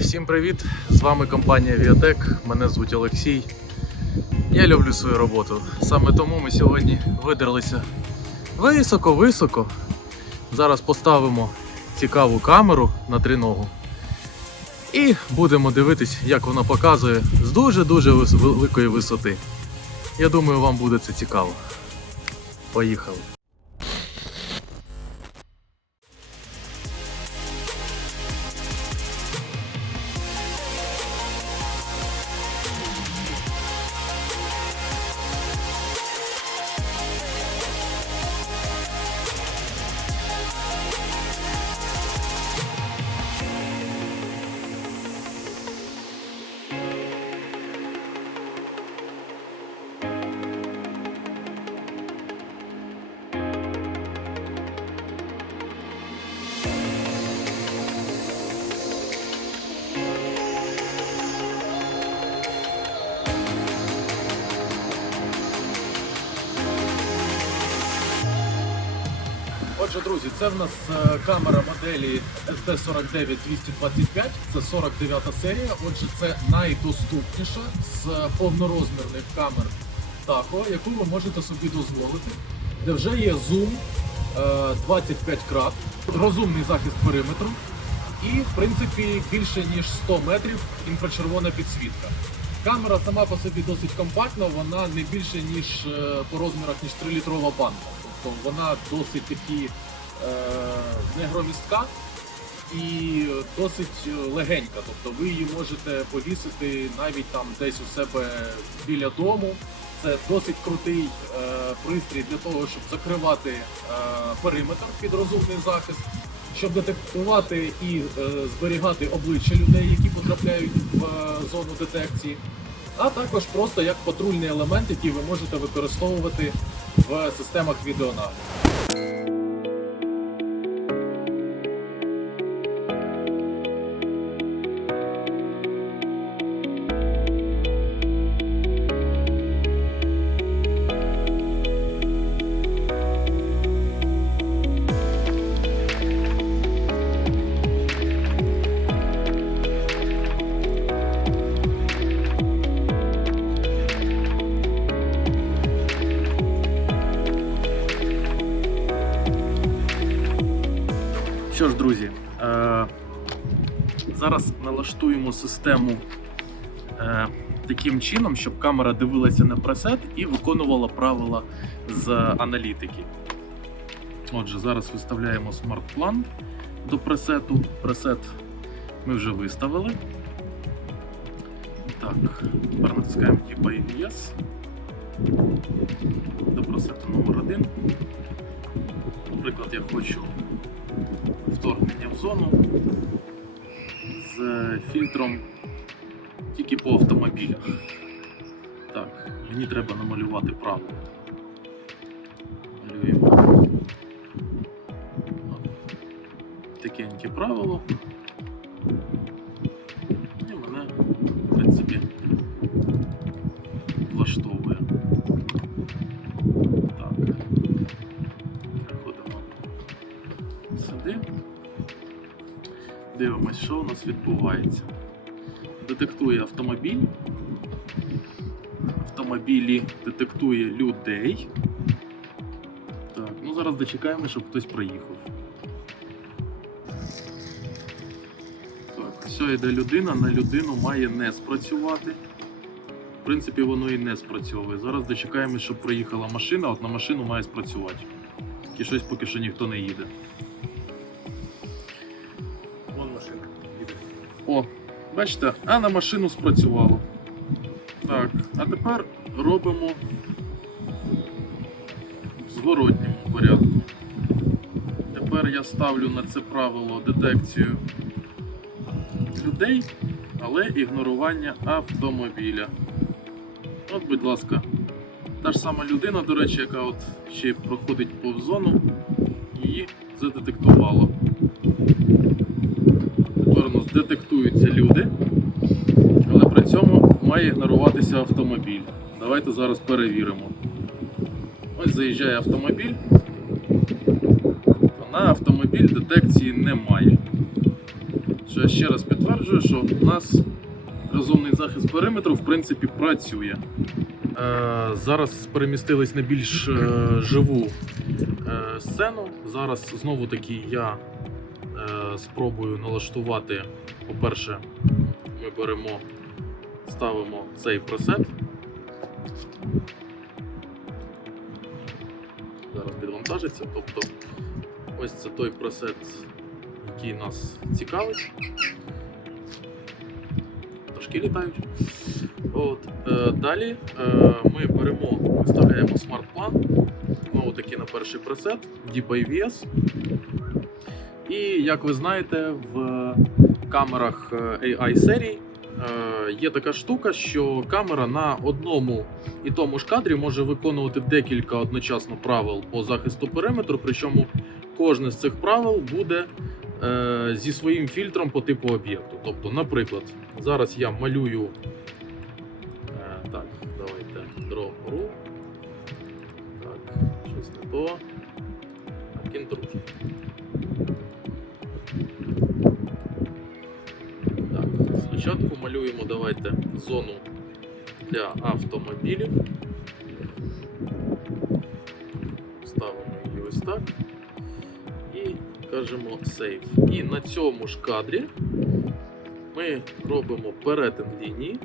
Всім привіт! З вами компанія Viatec. Мене звуть Олексій. Я люблю свою роботу. Саме тому ми сьогодні видерлися високо-високо. Зараз поставимо цікаву камеру на триногу. І будемо дивитись, як вона показує з дуже-дуже великої висоти. Я думаю, вам буде це цікаво. Поїхали. Отже, друзі, це в нас е, камера моделі SD49225, це 49 серія. Отже, це найдоступніша з повнорозмірних камер Taco, яку ви можете собі дозволити, де вже є зум е, 25 крат, розумний захист периметру і, в принципі, більше ніж 100 метрів інфрачервона підсвітка. Камера сама по собі досить компактна, вона не більше ніж е, по розмірах ніж 3-літрова банка. Тобто вона досить таки е, негромістка і досить легенька. Тобто ви її можете повісити навіть там десь у себе біля дому. Це досить крутий е, пристрій для того, щоб закривати е, периметр під розумний захист, щоб детектувати і е, зберігати обличчя людей, які потрапляють в е, зону детекції, а також просто як патрульний елемент, який ви можете використовувати в системах відеонагляду. Що ж, друзі, е, зараз налаштуємо систему е, таким чином, щоб камера дивилася на пресет і виконувала правила з аналітики. Отже, зараз виставляємо смарт-план до пресету. Пресет ми вже виставили. Так, тепер натискаємо типа Yes. До пресету номер 1 Наприклад, я хочу вторгнення в зону з фільтром тільки по автомобілях. Так, мені треба намалювати правило. Малюємо такеньке правило. Сюди. Дивимось, що у нас відбувається. Детектує автомобіль. Автомобілі детектує людей. Так, ну зараз дочекаємо, щоб хтось проїхав. Так, все йде людина, на людину має не спрацювати. В принципі, воно і не спрацьовує. Зараз дочекаємо, щоб проїхала машина, от на машину має спрацювати. Тільки щось поки що ніхто не їде. О, бачите, а на машину спрацювало. Так, а тепер робимо в зворотньому порядку. Тепер я ставлю на це правило детекцію людей, але ігнорування автомобіля. От, будь ласка, та ж сама людина, до речі, яка от ще проходить повз зону, її задетектувало. Тепер у нас детектуються люди, але при цьому має ігноруватися автомобіль. Давайте зараз перевіримо. Ось заїжджає автомобіль. На автомобіль детекції немає. що я ще раз підтверджую, що у нас розумний захист периметру в принципі працює. Е, зараз перемістились на більш е, живу е, сцену. Зараз знову таки я спробую налаштувати. По-перше, ми беремо, ставимо цей пресет. Зараз підвантажиться. Тобто, ось це той пресет, який нас цікавить. Трошки літають. От, е, далі е, ми беремо, виставляємо смарт-план. Знову таки на перший пресет, Deep IVS. І як ви знаєте, в камерах е, AI серій е, є така штука, що камера на одному і тому ж кадрі може виконувати декілька одночасно правил по захисту периметру, причому кожне з цих правил буде е, зі своїм фільтром по типу об'єкту. Тобто, наприклад, зараз я малюю. Так, давайте draw. Так, щось не то. Intrusion. Так, спочатку малюємо давайте зону для автомобілів. Ставимо її ось так. І кажемо Save. І на цьому ж кадрі ми робимо перетин лінії.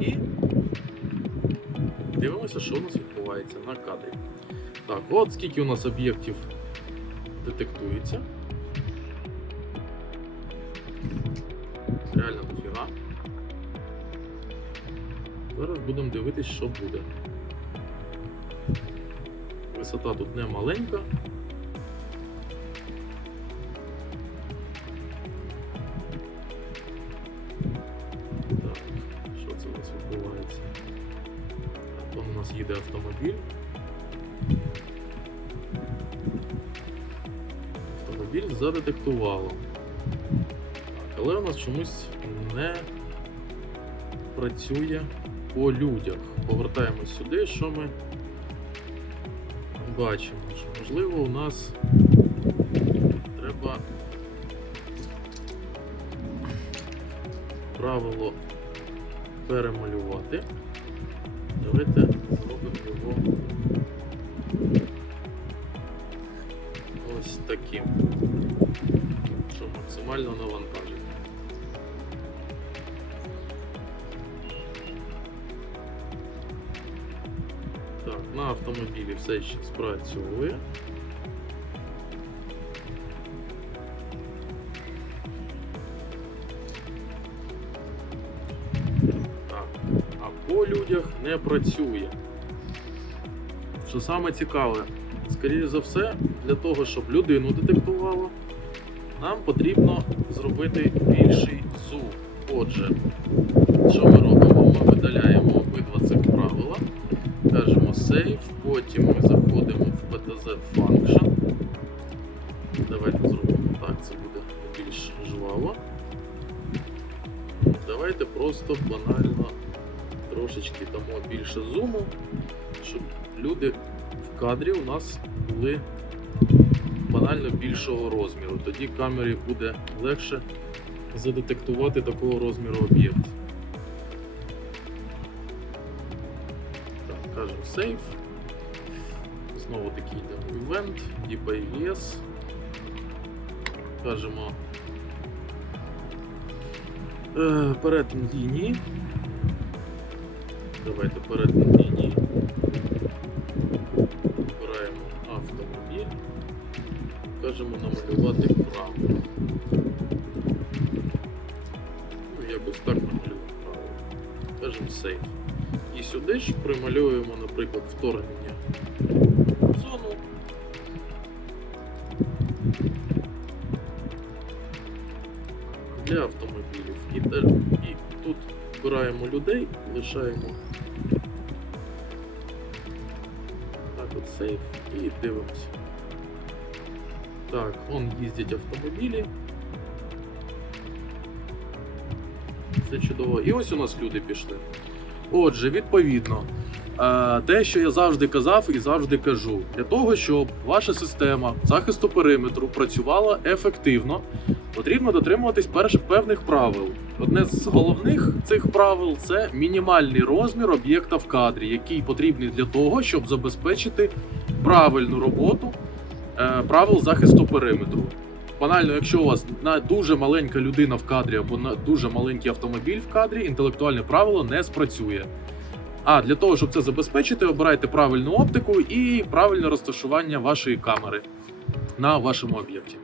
І дивимося, що у нас відбувається на кадрі. Так, от скільки у нас об'єктів детектується. Реально дофіга. Зараз будемо дивитись, що буде. Висота тут не маленька. Автомобіль. Автомобіль задетектувало. Але у нас чомусь не працює по людях. Повертаємось сюди, що ми бачимо, що можливо у нас треба правило перемалювати. Давайте зробимо його ось таким, що максимально навантажити. Так, на автомобілі все ще спрацьовує. Не працює. Що саме цікаве, скоріше за все, для того, щоб людину детектувало, нам потрібно зробити більший зум. Отже, що ми робимо? Ми видаляємо обидва цих правила, кажемо save, потім ми заходимо в PTZ function. Давайте зробимо так, це буде більш жваво. Давайте просто банально трошечки дамо більше зуму, щоб люди в кадрі у нас були банально більшого розміру. Тоді камері буде легше задетектувати такого розміру об'єкт. Так, кажемо Save. Знову таки йдемо в Event, DPIVS. Кажемо е, перетин лінії. Давайте перетин лінії. Обираємо автомобіль. Кажемо намалювати право. Ну, якось так намалюємо право. Кажемо Save. І сюди ж прималюємо, наприклад, вторгнення в зону. Для автомобілів. І, те- вбираємо людей, лишаємо так от сейф і дивимося. Так, он їздять автомобілі. Все чудово. І ось у нас люди пішли. Отже, відповідно, е, те, що я завжди казав і завжди кажу, для того, щоб ваша система захисту периметру працювала ефективно, потрібно дотримуватись перш певних правил. Одне з головних цих правил це мінімальний розмір об'єкта в кадрі, який потрібний для того, щоб забезпечити правильну роботу е, правил захисту периметру. Банально, якщо у вас дуже маленька людина в кадрі або дуже маленький автомобіль в кадрі, інтелектуальне правило не спрацює. А для того, щоб це забезпечити, обирайте правильну оптику і правильне розташування вашої камери на вашому об'єкті.